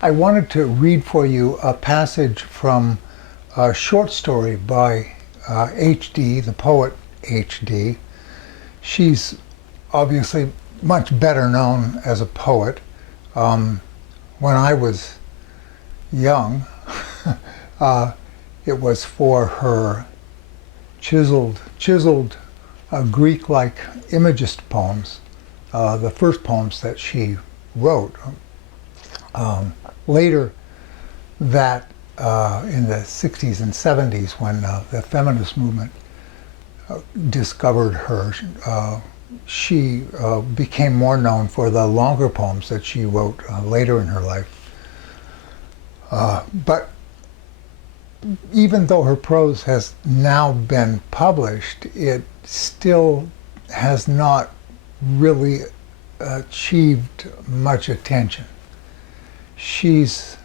I wanted to read for you a passage from a short story by H.D., the poet H.D. She's obviously much better known as a poet. When I was young, it was for her chiseled Greek-like imagist poems, the first poems that she wrote. Later, that in the 60s and 70s, when the feminist movement discovered her, she became more known for the longer poems that she wrote later in her life. But even though her prose has now been published, it still has not really achieved much attention. She's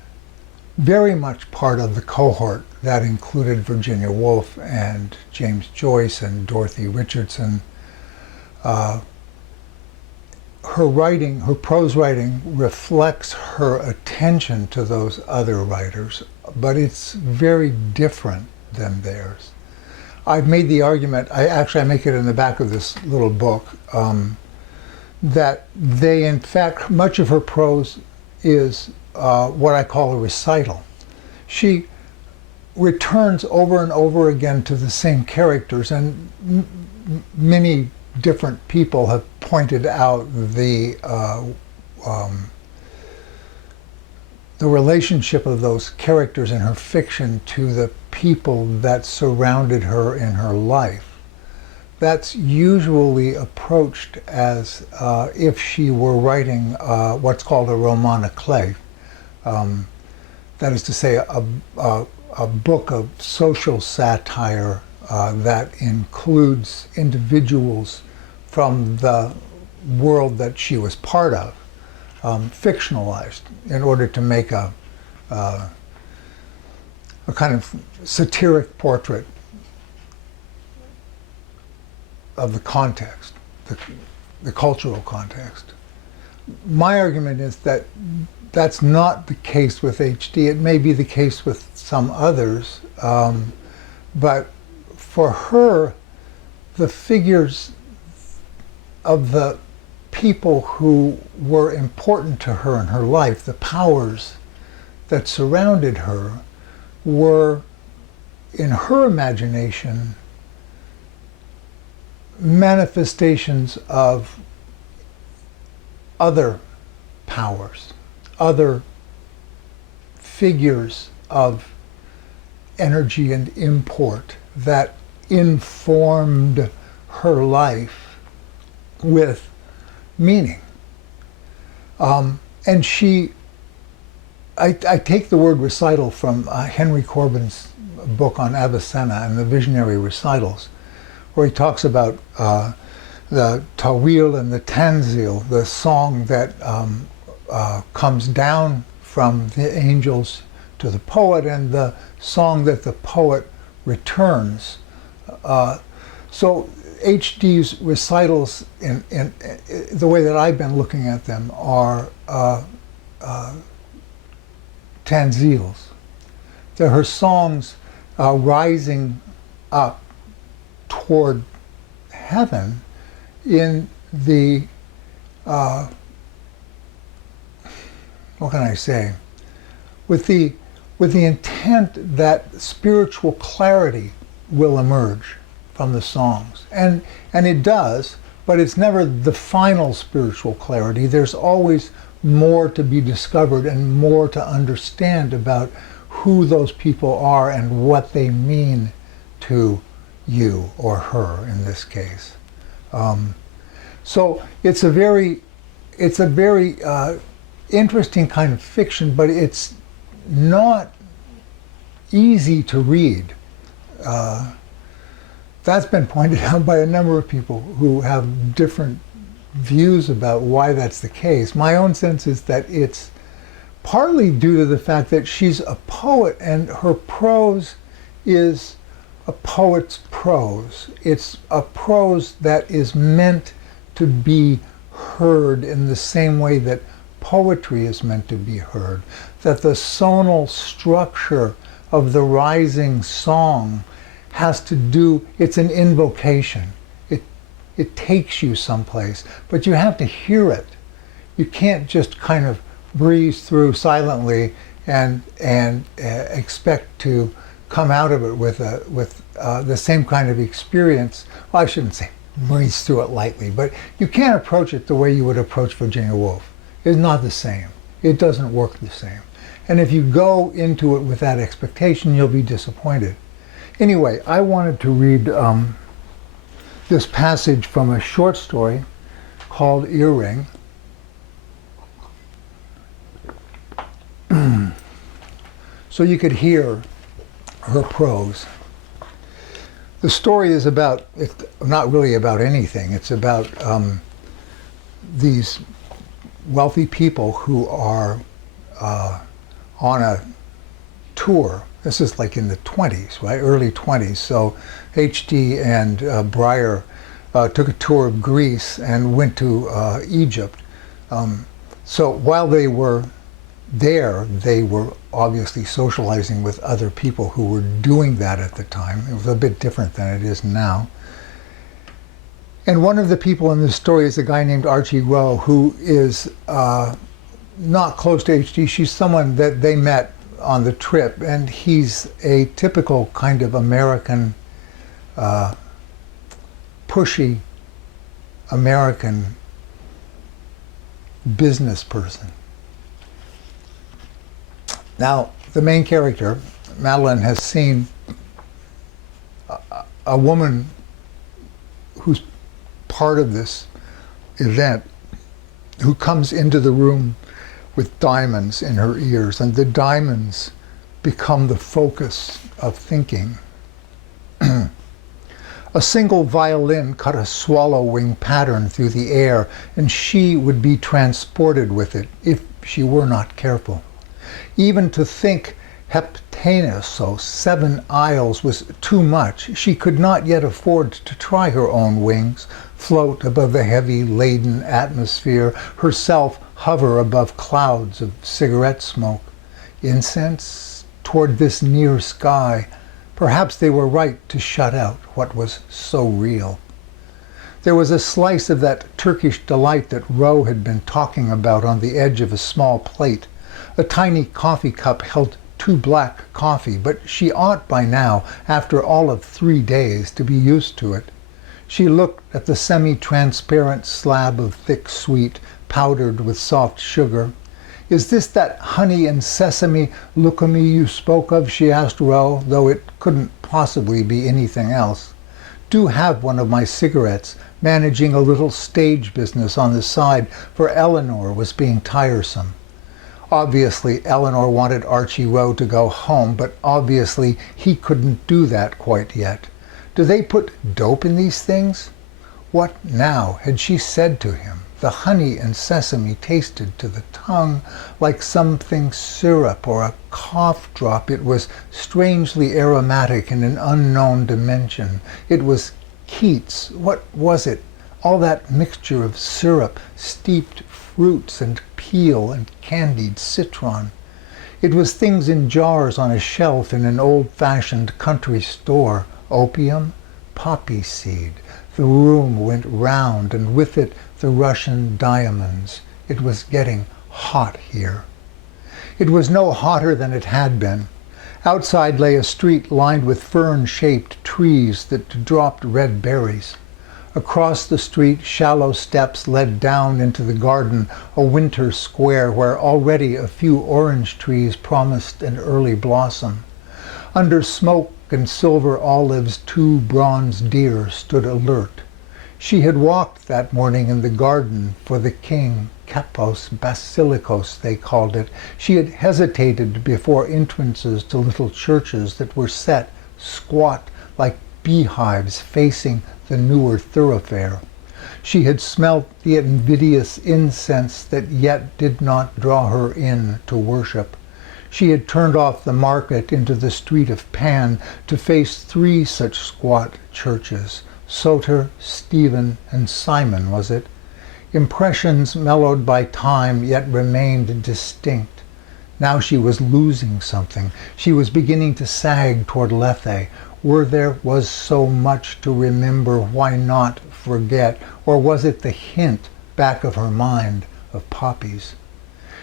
very much part of the cohort that included Virginia Woolf and James Joyce and Dorothy Richardson. Her writing, her prose writing, reflects her attention to those other writers, but it's very different than theirs. I've made the argument, I make it in the back of this little book, that they, in fact, much of her prose is what I call a recital. She returns over and over again to the same characters, and many different people have pointed out the relationship of those characters in her fiction to the people that surrounded her in her life. That's usually approached as if she were writing what's called a roman à clef. That is to say, a book of social satire that includes individuals from the world that she was part of, fictionalized in order to make a kind of satiric portrait of the context, the cultural context. My argument is that that's not the case with H.D. It may be the case with some others, but for her, the figures of the people who were important to her in her life, the powers that surrounded her, were, in her imagination, manifestations of other powers, other figures of energy and import that informed her life with meaning. And I take the word recital from Henry Corbin's book on Avicenna and the Visionary Recitals, where he talks about the tawil and the tanzil, the song that comes down from the angels to the poet, and the song that the poet returns. So H.D.'s recitals, in the way that I've been looking at them, are tanzils. They're her songs rising up toward heaven in the, what can I say, with the intent that spiritual clarity will emerge from the songs. And it does, but it's never the final spiritual clarity. There's always more to be discovered and more to understand about who those people are and what they mean to you, or her in this case. So it's a very interesting kind of fiction, but it's not easy to read. That's been pointed out by a number of people who have different views about why that's the case. My own sense is that it's partly due to the fact that she's a poet and her prose is a poet's prose. It's a prose that is meant to be heard in the same way that poetry is meant to be heard, that the sonal structure of the rising song has to do, it's an invocation. It takes you someplace, but you have to hear it. You can't just kind of breeze through silently and expect to come out of it with the same kind of experience. Well, I shouldn't say breeze through it lightly, but you can't approach it the way you would approach Virginia Woolf. It's not the same. It doesn't work the same. And if you go into it with that expectation, you'll be disappointed. Anyway, I wanted to read this passage from a short story called Earring. So you could hear her prose. The story is about, it's not really about anything. It's about these wealthy people who are on a tour. This is like in the 20s, right? Early 20s. So H.D. and Breyer took a tour of Greece and went to Egypt. So while they were there, they were obviously socializing with other people who were doing that at the time. It was a bit different than it is now. And one of the people in this story is a guy named Archie Rowe, who is not close to H.D. She's someone that they met on the trip, and he's a typical kind of American, pushy American business person. Now, the main character, Madeline, has seen a woman who's part of this event who comes into the room with diamonds in her ears, and the diamonds become the focus of thinking. A single violin cut a swallow-wing pattern through the air, and she would be transported with it if she were not careful. Even to think heptanus, so 7 aisles, was too much. She could not yet afford to try her own wings, float above the heavy, laden atmosphere, herself hover above clouds of cigarette smoke. Incense toward this near sky. Perhaps they were right to shut out what was so real. There was a slice of that Turkish delight that Rowe had been talking about on the edge of a small plate. A tiny coffee cup held 2 black coffee, but she ought by now, after all of 3 days, to be used to it. She looked at the semi-transparent slab of thick sweet, powdered with soft sugar. "Is this that honey and sesame look-a-me you spoke of?" she asked Rowe, though it couldn't possibly be anything else. "Do have one of my cigarettes, managing a little stage business on the side, for Eleanor was being tiresome." Obviously, Eleanor wanted Archie Rowe to go home, but obviously he couldn't do that quite yet. Do they put dope in these things? What now had she said to him? The honey and sesame tasted to the tongue like something syrup or a cough drop. It was strangely aromatic in an unknown dimension. It was Keats. What was it? All that mixture of syrup, steeped fruits and peel and candied citron. It was things in jars on a shelf in an old-fashioned country store. Opium, poppy seed. The room went round, and with it the Russian diamonds. It was getting hot here. It was no hotter than it had been. Outside lay a street lined with fern-shaped trees that dropped red berries. Across the street, shallow steps led down into the garden, a winter square where already a few orange trees promised an early blossom. Under smoke and silver olives, 2 bronze deer stood alert. She had walked that morning in the garden for the king, Kapos Basilikos they called it. She had hesitated before entrances to little churches that were set squat like beehives facing the newer thoroughfare. She had smelt the invidious incense that yet did not draw her in to worship. She had turned off the market into the street of Pan to face 3 such squat churches. Soter, Stephen, and Simon, was it? Impressions mellowed by time yet remained distinct. Now she was losing something. She was beginning to sag toward Lethe. Were there was so much to remember, why not forget? Or was it the hint back of her mind of poppies?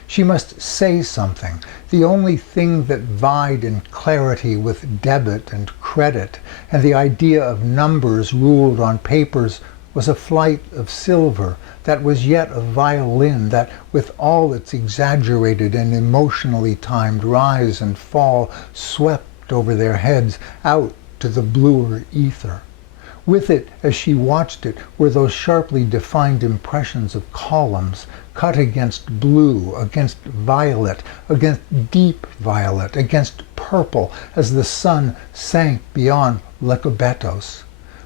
She must say something. The only thing that vied in clarity with debit and credit and the idea of numbers ruled on papers was a flight of silver that was yet a violin that, with all its exaggerated and emotionally timed rise and fall, swept over their heads out to the bluer ether. With it, as she watched it, were those sharply defined impressions of columns cut against blue, against violet, against deep violet, against purple, as the sun sank beyond Lycabettos.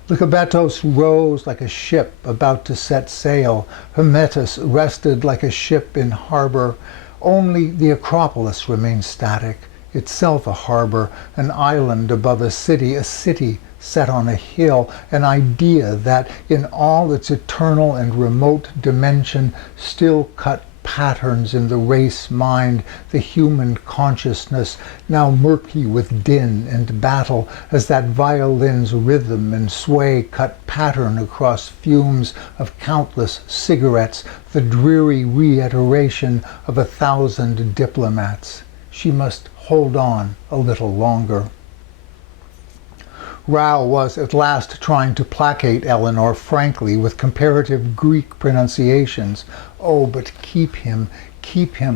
Lycabettos rose like a ship about to set sail. Hymettus rested like a ship in harbor. Only the Acropolis remained static, itself a harbor, an island above a city set on a hill, an idea that, in all its eternal and remote dimension, still cut patterns in the race mind, the human consciousness, now murky with din and battle, as that violin's rhythm and sway cut pattern across fumes of countless cigarettes, the dreary reiteration of 1,000 diplomats. She must hold on a little longer. Rao was at last trying to placate Eleanor frankly with comparative Greek pronunciations. Oh, but keep him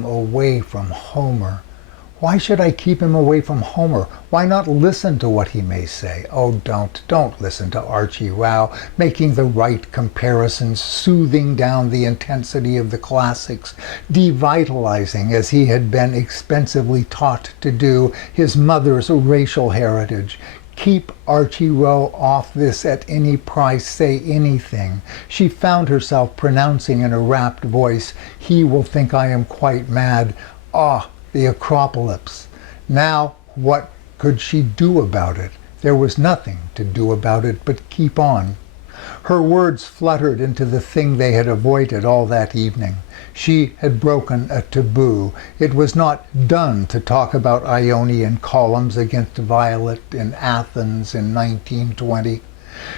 away from Homer. Why should I keep him away from Homer? Why not listen to what he may say? Oh, don't listen to Archie Rao, making the right comparisons, soothing down the intensity of the classics, devitalizing, as he had been expensively taught to do, his mother's racial heritage. Keep Archie Rowe off this at any price, say anything. She found herself pronouncing in a rapt voice, he will think I am quite mad. Ah, the Acropolis. Now, what could she do about it? There was nothing to do about it but keep on. Her words fluttered into the thing they had avoided all that evening. She had broken a taboo. It was not done to talk about Ionian columns against violet in Athens in 1920.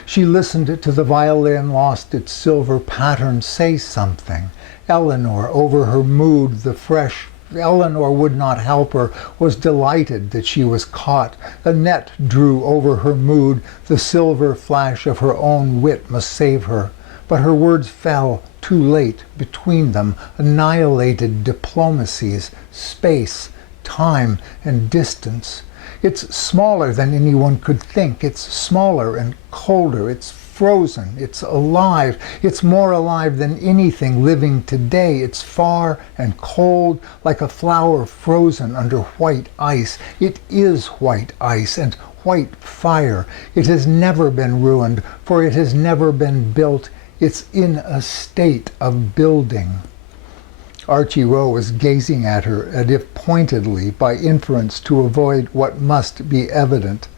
She listened to the violin lost its silver pattern say something. Eleanor, over her mood, the fresh Eleanor would not help her, was delighted that she was caught. A net drew over her mood. The silver flash of her own wit must save her. But her words fell too late between them, annihilated diplomacies, space, time, and distance. It's smaller than anyone could think. It's smaller and colder. It's frozen. It's alive. It's more alive than anything living today. It's far and cold, like a flower frozen under white ice. It is white ice and white fire. It has never been ruined, for it has never been built. It's in a state of building. Archie Rowe was gazing at her as if pointedly, by inference, to avoid what must be evident.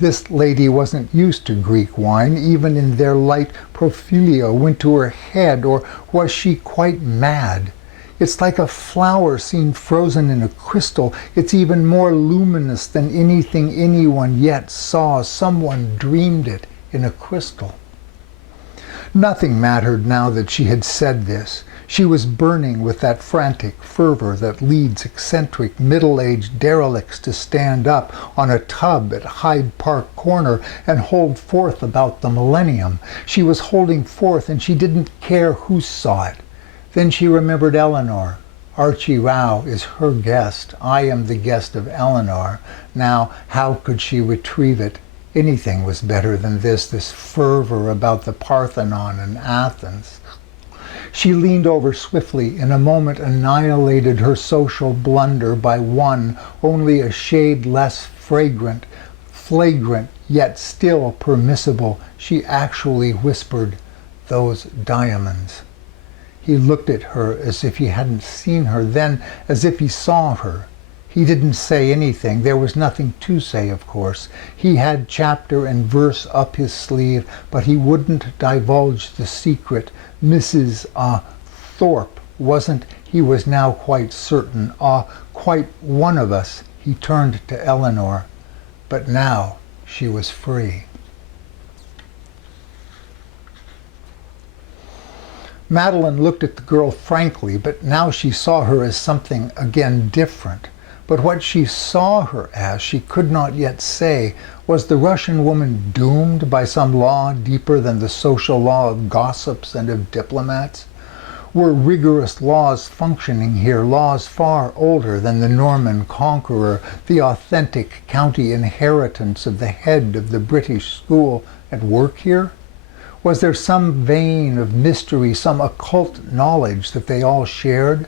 This lady wasn't used to Greek wine. Even in their light profilio went to her head, or was she quite mad? It's like a flower seen frozen in a crystal. It's even more luminous than anything anyone yet saw. Someone dreamed it in a crystal. Nothing mattered now that she had said this. She was burning with that frantic fervor that leads eccentric middle-aged derelicts to stand up on a tub at Hyde Park Corner and hold forth about the millennium. She was holding forth, and she didn't care who saw it. Then she remembered Eleanor. Archie Rao is her guest. I am the guest of Eleanor. Now, how could she retrieve it? Anything was better than this fervor about the Parthenon and Athens. She leaned over swiftly, in a moment annihilated her social blunder by one, only a shade less flagrant, yet still permissible. She actually whispered, "Those diamonds." He looked at her as if he hadn't seen her, then as if he saw her. He didn't say anything. There was nothing to say, of course. He had chapter and verse up his sleeve, but he wouldn't divulge the secret. Mrs. Thorpe wasn't, he was now quite certain, quite one of us. He turned to Eleanor, but now she was free. Madeline looked at the girl frankly, but now she saw her as something again different. But what she saw her as, she could not yet say. Was the Russian woman doomed by some law deeper than the social law of gossips and of diplomats? Were rigorous laws functioning here, laws far older than the Norman conqueror, the authentic county inheritance of the head of the British school at work here? Was there some vein of mystery, some occult knowledge that they all shared?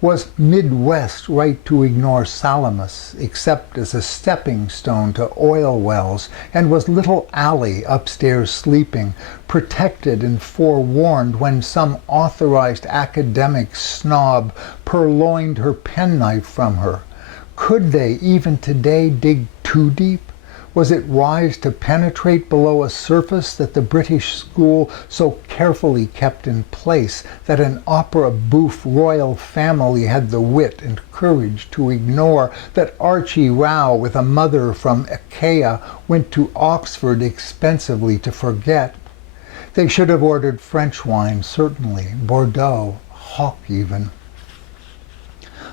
Was Midwest right to ignore Salamis, except as a stepping stone to oil wells? And was little Allie upstairs sleeping, protected and forewarned when some authorized academic snob purloined her penknife from her? Could they, even today, dig too deep? Was it wise to penetrate below a surface that the British school so carefully kept in place, that an opera bouffe royal family had the wit and courage to ignore, that Archie Rao with a mother from Achaia went to Oxford expensively to forget? They should have ordered French wine, certainly, Bordeaux, Hock even.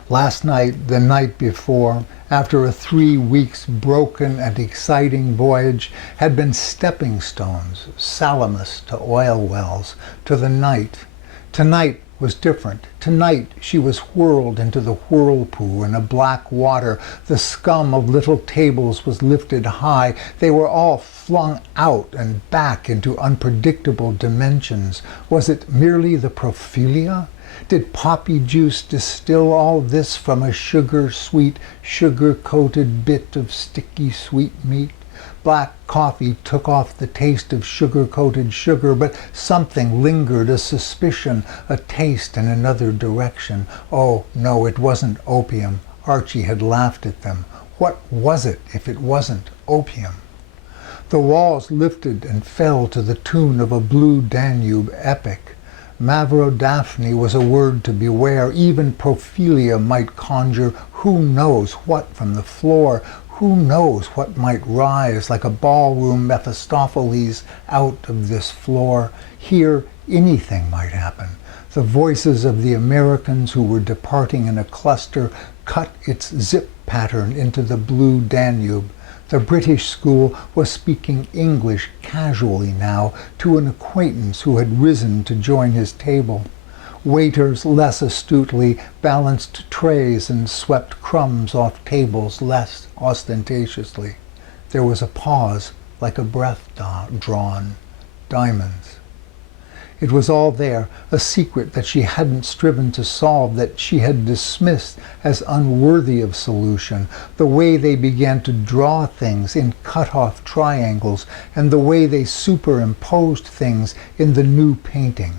Last night, the night before, after a 3 weeks broken and exciting voyage, had been stepping stones, Salamis to oil wells, to the night. Tonight was different. Tonight she was whirled into the whirlpool in a black water. The scum of little tables was lifted high. They were all flung out and back into unpredictable dimensions. Was it merely the Prophilia? Did poppy juice distill all this from a sugar-sweet, sugar-coated bit of sticky sweetmeat? Black coffee took off the taste of sugar-coated sugar, but something lingered, a suspicion, a taste in another direction. Oh, no, it wasn't opium. Archie had laughed at them. What was it if it wasn't opium? The walls lifted and fell to the tune of a blue Danube epic. Mavrodaphne was a word to beware. Even Prophilia might conjure who knows what from the floor. Who knows what might rise like a ballroom Mephistopheles out of this floor. Here anything might happen. The voices of the Americans who were departing in a cluster cut its zip pattern into the blue Danube. The British school was speaking English casually now to an acquaintance who had risen to join his table. Waiters less astutely balanced trays and swept crumbs off tables less ostentatiously. There was a pause, like a breath drawn. Diamonds. It was all there, a secret that she hadn't striven to solve, that she had dismissed as unworthy of solution. The way they began to draw things in cut-off triangles, and the way they superimposed things in the new painting.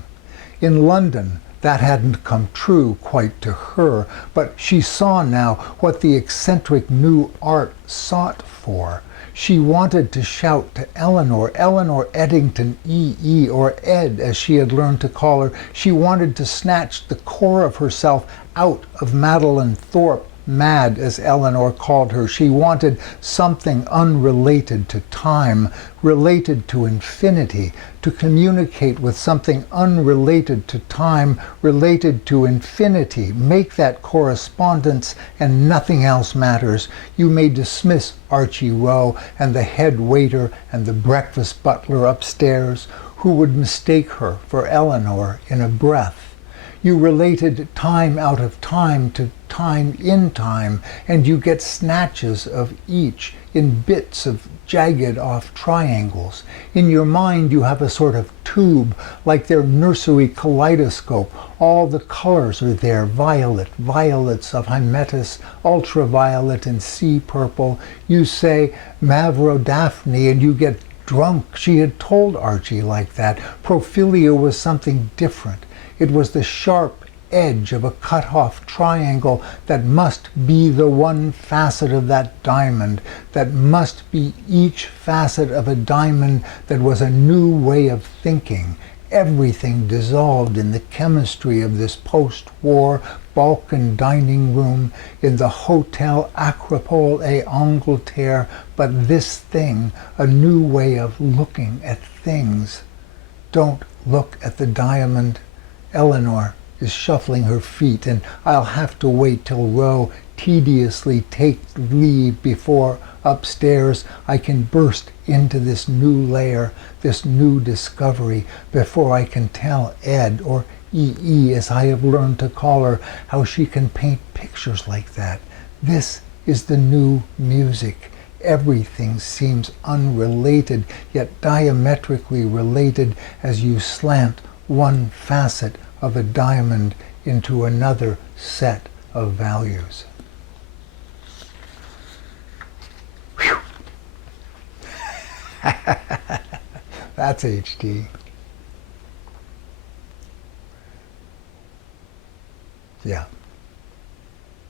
In London, that hadn't come true quite to her, but she saw now what the eccentric new art sought for. She wanted to shout to Eleanor Eddington E.E., or Ed as she had learned to call her. She wanted to snatch the core of herself out of Madeline Thorpe, Mad as Eleanor called her. She wanted something unrelated to time, related to infinity, to communicate with something unrelated to time, related to infinity. Make that correspondence and nothing else matters. You may dismiss Archie Rowe and the head waiter and the breakfast butler upstairs, who would mistake her for Eleanor in a breath. You related time out of time to time in time, and you get snatches of each in bits of jagged off triangles. In your mind you have a sort of tube, like their nursery kaleidoscope. All the colors are there, violet, violets of hymettus, ultraviolet and sea purple. You say Mavrodaphne and you get drunk. She had told Archie like that. Prophilia was something different. It was the sharp edge of a cut-off triangle that must be the one facet of that diamond, that must be each facet of a diamond that was a new way of thinking. everything dissolved in the chemistry of this post-war Balkan dining room in the Hotel Acropole et Angleterre, but this thing, a new way of looking at things. Don't look at the diamond. Eleanor is shuffling her feet, and I'll have to wait till Roe tediously takes leave before upstairs I can burst into this new layer, this new discovery, before I can tell Ed, or E.E. as I have learned to call her, how she can paint pictures like that. This is the new music. Everything seems unrelated, yet diametrically related as you slant one facet of a diamond into another set of values. Whew. That's HD. Yeah.